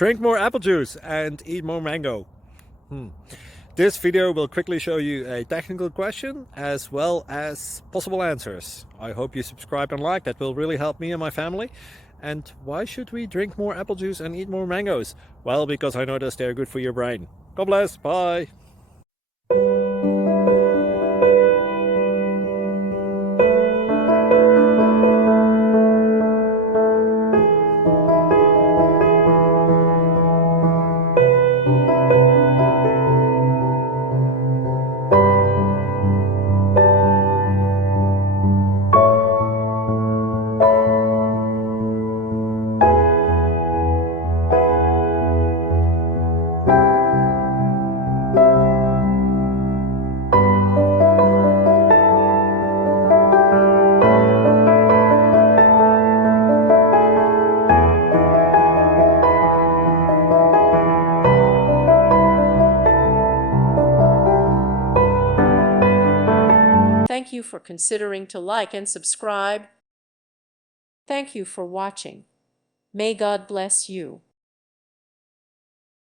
Drink more apple juice and eat more mango. This video will quickly show you a technical question as well as possible answers. I hope you subscribe and like, that will really help me and my family. And why should we drink more apple juice and eat more mangoes? Well, because I noticed they're good for your brain. God bless, bye! Thank you for considering to like and subscribe. Thank you for watching. May God bless you.